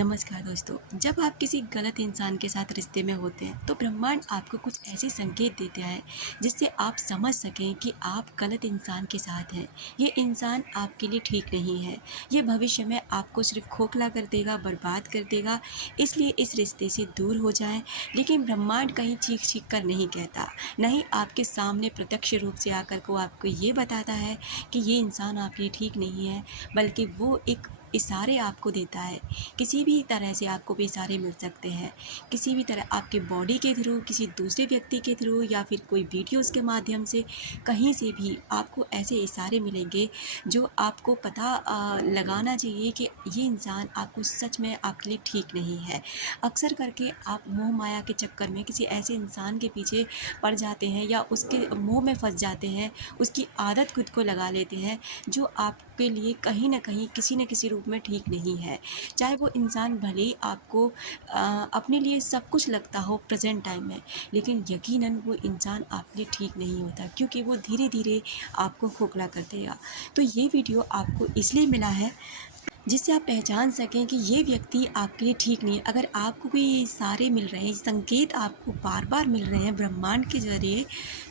नमस्कार दोस्तों। जब आप किसी गलत इंसान के साथ रिश्ते में होते हैं तो ब्रह्मांड आपको कुछ ऐसे संकेत देता है जिससे आप समझ सकें कि आप गलत इंसान के साथ हैं। ये इंसान आपके लिए ठीक नहीं है। ये भविष्य में आपको सिर्फ खोखला कर देगा, बर्बाद कर देगा। इसलिए इस रिश्ते से दूर हो जाएं। लेकिन ब्रह्मांड कहीं चीख चीख कर नहीं कहता, नहीं आपके सामने प्रत्यक्ष रूप से आकर को आपको ये बताता है कि ये इंसान आपके लिए ठीक नहीं है, बल्कि वो एक इशारे आपको देता है। किसी भी तरह से आपको भी इशारे मिल सकते हैं, किसी भी तरह आपके बॉडी के थ्रू, किसी दूसरे व्यक्ति के थ्रू या फिर कोई वीडियोज़ के माध्यम से, कहीं से भी आपको ऐसे इशारे मिलेंगे जो आपको पता लगाना चाहिए कि ये इंसान आपको सच में आपके लिए ठीक नहीं है। अक्सर करके आप मोह माया के चक्कर में किसी ऐसे इंसान के पीछे पड़ जाते हैं या उसके मोह में फँस जाते हैं, उसकी आदत खुद को लगा लेते हैं जो आपके लिए कहीं न कहीं किसी न किसी रूप में ठीक नहीं है। चाहे वो इंसान भले ही आपको अपने लिए सब कुछ लगता हो प्रेज़ेंट टाइम में, लेकिन यकीनन वो इंसान आपके लिए ठीक नहीं होता, क्योंकि वो धीरे-धीरे आपको खोखला कर देगा। तो ये वीडियो आपको इसलिए मिला है जिससे आप पहचान सकें कि ये व्यक्ति आपके लिए ठीक नहीं है। अगर आपको कोई इशारे मिल रहे हैं, संकेत आपको बार-बार मिल रहे हैं ब्रह्मांड के ज़रिए,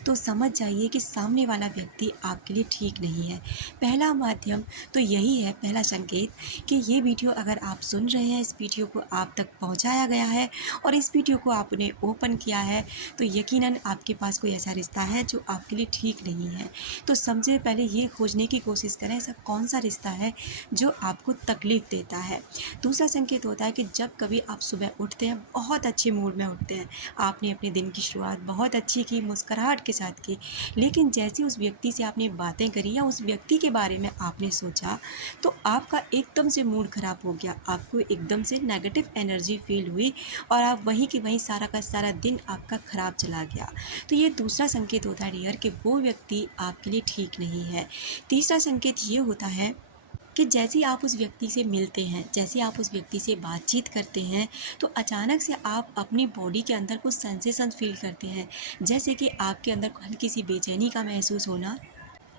तो समझ जाइए कि सामने वाला व्यक्ति आपके लिए ठीक नहीं है। पहला माध्यम तो यही है, पहला संकेत, कि ये वीडियो अगर आप सुन रहे हैं, इस वीडियो को आप तक पहुँचाया गया है और इस वीडियो को आपने ओपन किया है, तो यकीनन आपके पास कोई ऐसा रिश्ता है जो आपके लिए ठीक नहीं है। तो सबसे पहले ये खोजने की कोशिश करें ऐसा कौन-सा रिश्ता है जो आपको तकलीफ़ देता है। दूसरा संकेत होता है कि जब कभी आप सुबह उठते हैं, बहुत अच्छे मूड में उठते हैं, आपने अपने दिन की शुरुआत बहुत अच्छी की, मुस्कुराहट के साथ की, लेकिन जैसे उस व्यक्ति से आपने बातें करी या उस व्यक्ति के बारे में आपने सोचा, तो आपका एकदम से मूड ख़राब हो गया, आपको एकदम से नेगेटिव एनर्जी फ़ील हुई और आप वहीं के वहीं सारा का सारा दिन आपका ख़राब चला गया। तो ये दूसरा संकेत होता है डियर कि वो व्यक्ति आपके लिए ठीक नहीं है। तीसरा संकेत ये होता है कि जैसे ही आप उस व्यक्ति से मिलते हैं, जैसे आप उस व्यक्ति से बातचीत करते हैं, तो अचानक से आप अपनी बॉडी के अंदर कुछ सेंसेशन फ़ील करते हैं। जैसे कि आपके अंदर हल्की सी बेचैनी का महसूस होना,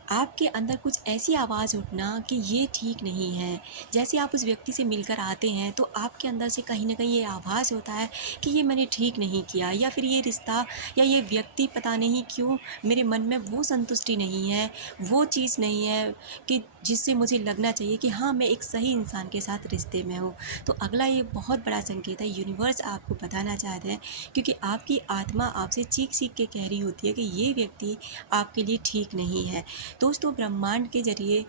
आपके अंदर कुछ ऐसी आवाज़ उठना कि ये ठीक नहीं है। जैसे आप उस व्यक्ति से मिलकर आते हैं तो आपके अंदर से कहीं न कहीं ये आभास होता है कि ये मैंने ठीक नहीं किया, या फिर ये रिश्ता या ये व्यक्ति पता नहीं क्यों मेरे मन में वो संतुष्टि नहीं है, वो चीज़ नहीं है कि जिससे मुझे लगना चाहिए कि हाँ, मैं एक सही इंसान के साथ रिश्ते में हूँ। तो अगला ये बहुत बड़ा संकेत है, यूनिवर्स आपको बताना चाहते हैं, क्योंकि आपकी आत्मा आपसे चीख-चीख के कह रही होती है कि ये व्यक्ति आपके लिए ठीक नहीं है। दोस्तों, ब्रह्मांड के ज़रिए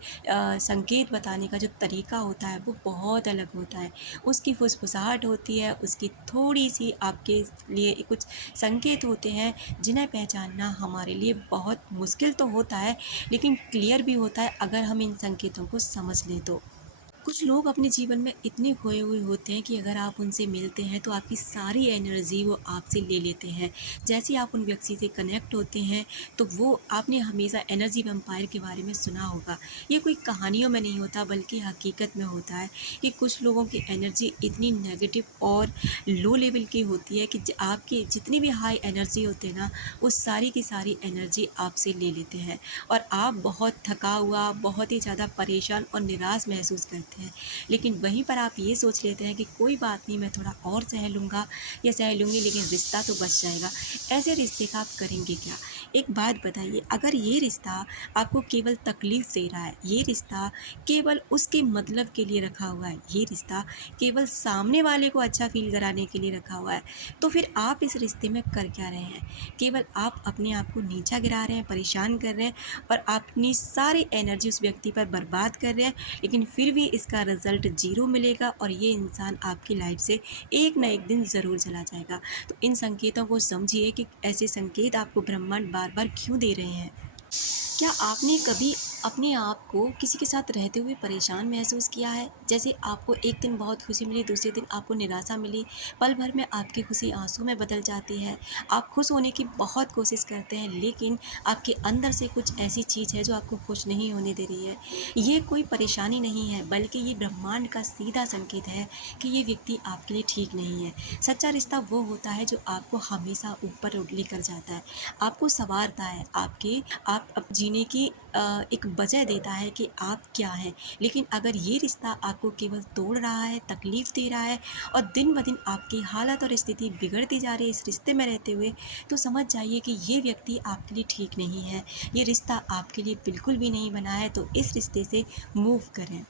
संकेत बताने का जो तरीका होता है वो बहुत अलग होता है। उसकी फुसफुसाहट होती है, उसकी थोड़ी-सी आपके लिए कुछ संकेत होते हैं जिन्हें पहचानना हमारे लिए बहुत मुश्किल तो होता है, लेकिन क्लियर भी होता है अगर हम इन संकेतों को समझ लें तो। कुछ लोग अपने जीवन में इतने खोए हुए होते हैं कि अगर आप उनसे मिलते हैं तो आपकी सारी एनर्जी वो आपसे ले लेते हैं। जैसे ही आप उन व्यक्ति से कनेक्ट होते हैं तो वो, आपने हमेशा एनर्जी वैम्पायर के बारे में सुना होगा। ये कोई कहानियों में नहीं होता बल्कि हकीकत में होता है कि कुछ लोगों की एनर्जी इतनी नेगेटिव और लो लेवल की होती है कि आपकी जितनी भी हाई एनर्जी होती है ना, वो सारी की सारी एनर्जी आपसे ले लेते हैं और आप बहुत थका हुआ, बहुत ही ज़्यादा परेशान और निराश महसूस करते हैं। लेकिन वहीं पर आप ये सोच लेते हैं कि कोई बात नहीं, मैं थोड़ा और सह लूँगा या सह लूँगी, लेकिन रिश्ता तो बच जाएगा। ऐसे रिश्ते का आप करेंगे क्या? एक बात बताइए, अगर ये रिश्ता आपको केवल तकलीफ़ दे रहा है, ये रिश्ता केवल उसके मतलब के लिए रखा हुआ है, ये रिश्ता केवल सामने वाले को अच्छा फ़ील कराने के लिए रखा हुआ है, तो फिर आप इस रिश्ते में कर क्या रहे हैं? केवल आप अपने आप को नीचा गिरा रहे हैं, परेशान कर रहे हैं और अपनी सारी एनर्जी उस व्यक्ति पर बर्बाद कर रहे हैं, लेकिन फिर भी इसका रिज़ल्ट ज़ीरो मिलेगा और ये इंसान आपकी लाइफ से एक ना एक दिन ज़रूर चला जाएगा। तो इन संकेतों को समझिए कि ऐसे संकेत आपको ब्रह्मांड बार-बार क्यों दे रहे हैं। क्या आपने कभी अपने आप को किसी के साथ रहते हुए परेशान महसूस किया है? जैसे आपको एक दिन बहुत खुशी मिली, दूसरे दिन आपको निराशा मिली, पल भर में आपकी खुशी आंसू में बदल जाती है। आप खुश होने की बहुत कोशिश करते हैं, लेकिन आपके अंदर से कुछ ऐसी चीज़ है जो आपको खुश नहीं होने दे रही है। ये कोई परेशानी नहीं है, बल्कि ये ब्रह्मांड का सीधा संकेत है कि ये व्यक्ति आपके लिए ठीक नहीं है। सच्चा रिश्ता वो होता है जो आपको हमेशा ऊपर लेकर जाता है, आपको सँवारता है, आप जीने की एक वजह देता है कि आप क्या हैं। लेकिन अगर ये रिश्ता आपको केवल तोड़ रहा है, तकलीफ़ दे रहा है और दिन ब दिन आपकी हालत और स्थिति बिगड़ती जा रही है इस रिश्ते में रहते हुए, तो समझ जाइए कि ये व्यक्ति आपके लिए ठीक नहीं है। ये रिश्ता आपके लिए बिल्कुल भी नहीं बना है, तो इस रिश्ते से मूव करें।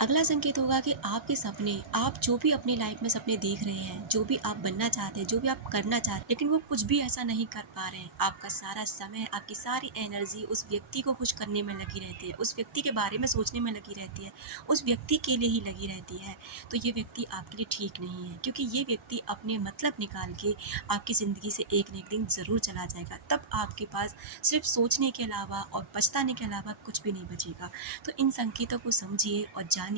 अगला संकेत होगा कि आपके सपने, आप जो भी अपनी लाइफ में सपने देख रहे हैं, जो भी आप बनना चाहते हैं, जो भी आप करना चाहते हैं, लेकिन वो कुछ भी ऐसा नहीं कर पा रहे हैं। आपका सारा समय, आपकी सारी एनर्जी उस व्यक्ति को खुश करने में लगी रहती है, उस व्यक्ति के बारे में सोचने में लगी रहती है, उस व्यक्ति के लिए ही लगी रहती है। तो ये व्यक्ति आपके लिए ठीक नहीं है, क्योंकि ये व्यक्ति अपने मतलब निकाल के आपकी ज़िंदगी से एक न एक दिन ज़रूर चला जाएगा। तब आपके पास सिर्फ सोचने के अलावा और पछताने के अलावा कुछ भी नहीं बचेगा। तो इन संकेतों को समझिए और जानिए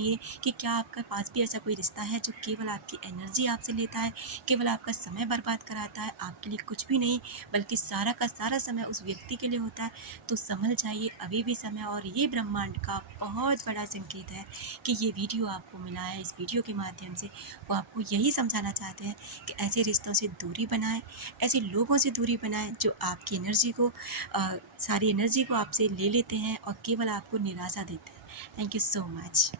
कि क्या आपके पास भी ऐसा कोई रिश्ता है जो केवल आपकी एनर्जी आपसे लेता है, केवल आपका समय बर्बाद कराता है, आपके लिए कुछ भी नहीं, बल्कि सारा का सारा समय उस व्यक्ति के लिए होता है। तो संभल जाइए, अभी भी समय। और ये ब्रह्मांड का बहुत बड़ा संकेत है कि ये वीडियो आपको मिला है। इस वीडियो के माध्यम से वो आपको यही समझाना चाहते हैं कि ऐसे रिश्तों से दूरी बनाएं, ऐसे लोगों से दूरी बनाएं जो आपकी एनर्जी को सारी एनर्जी को आपसे ले लेते हैं और केवल आपको निराशा देते हैं। Thank you so much.